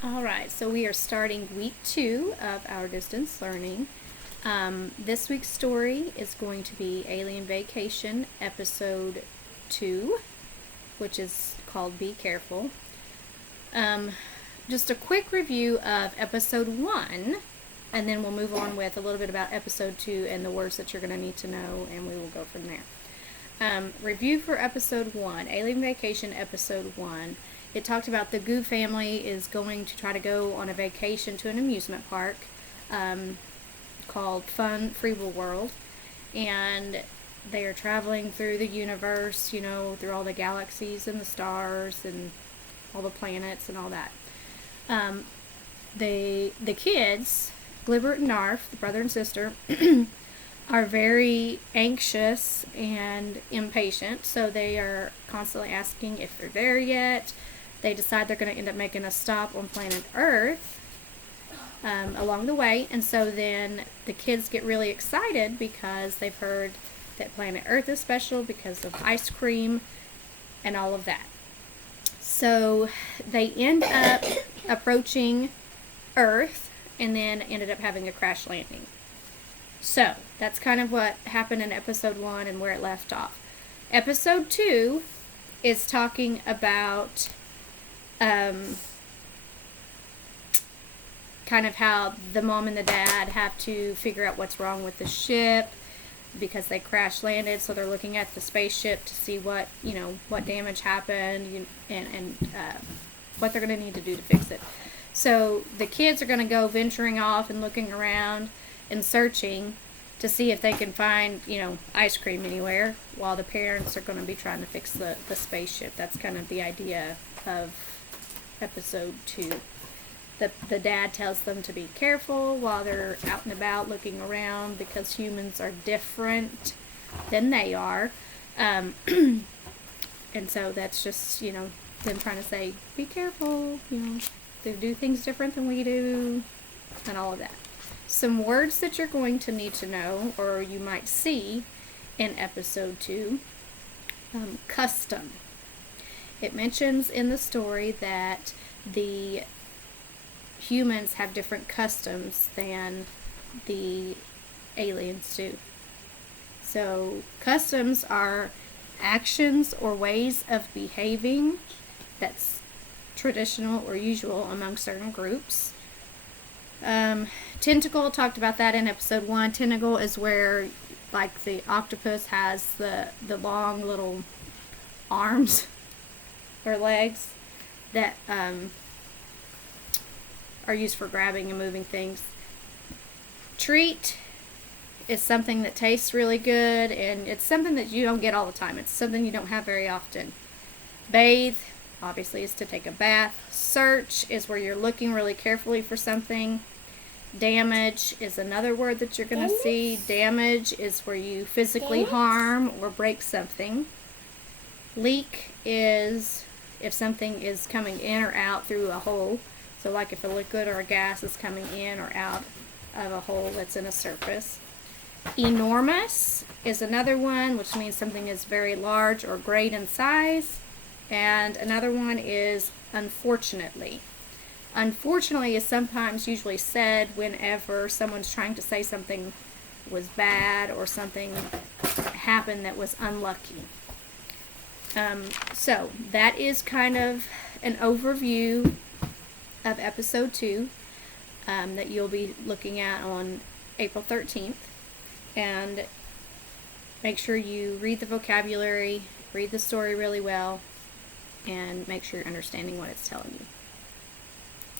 All right, so we are starting week 2 of our distance learning. This week's story is going to be Alien Vacation, episode 2, which is called Be Careful. Just a quick review of episode 1, and then we'll move on with a little bit about episode 2 and the words that you're going to need to know, and we will go from there. Review for episode 1, Alien Vacation, episode 1. It talked about the Goo family is going to try to go on a vacation to an amusement park called Fun Freeble World, and they are traveling through the universe, through all the galaxies and the stars and all the planets and all that. The kids, Glibbert and Narf, the brother and sister, are very anxious and impatient, so they are constantly asking if they're there yet. They decide they're going to end up making a stop on planet Earth along the way, and so then the kids get really excited because they've heard that planet Earth is special because of ice cream and all of that. So they end up approaching Earth and then ended up having a crash landing. So that's kind of what happened in episode 1 and where it left off. Episode 2 is talking about kind of how the mom and the dad have to figure out what's wrong with the ship because they crash landed, so they're looking at the spaceship to see what damage happened and what they're going to need to do to fix it. So the kids are going to go venturing off and looking around and searching to see if they can find, ice cream anywhere, while the parents are going to be trying to fix the spaceship. That's kind of the idea of episode 2. The dad tells them to be careful while they're out and about looking around because humans are different than they are. And so that's just, them trying to say, be careful, they do things different than we do, and all of that. Some words that you're going to need to know, or you might see in episode 2. Custom. It mentions in the story that the humans have different customs than the aliens do. So customs are actions or ways of behaving that's traditional or usual among certain groups. Tentacle, talked about that in episode 1. Tentacle is where, like, the octopus has the long little arms or legs that are used for grabbing and moving things. Treat is something that tastes really good, and it's something that you don't get all the time. It's something you don't have very often. Bathe, obviously, is to take a bath. Search is where you're looking really carefully for something. Damage is another word that you're going to see. Damage is where you physically harm or break something. Leak is if something is coming in or out through a hole. So like if a liquid or a gas is coming in or out of a hole that's in a surface. Enormous is another one, which means something is very large or great in size. And another one is unfortunately. Unfortunately is sometimes usually said whenever someone's trying to say something was bad or something happened that was unlucky. So that is kind of an overview of episode 2 that you'll be looking at on April 13th. And make sure you read the vocabulary, read the story really well, and make sure you're understanding what it's telling you.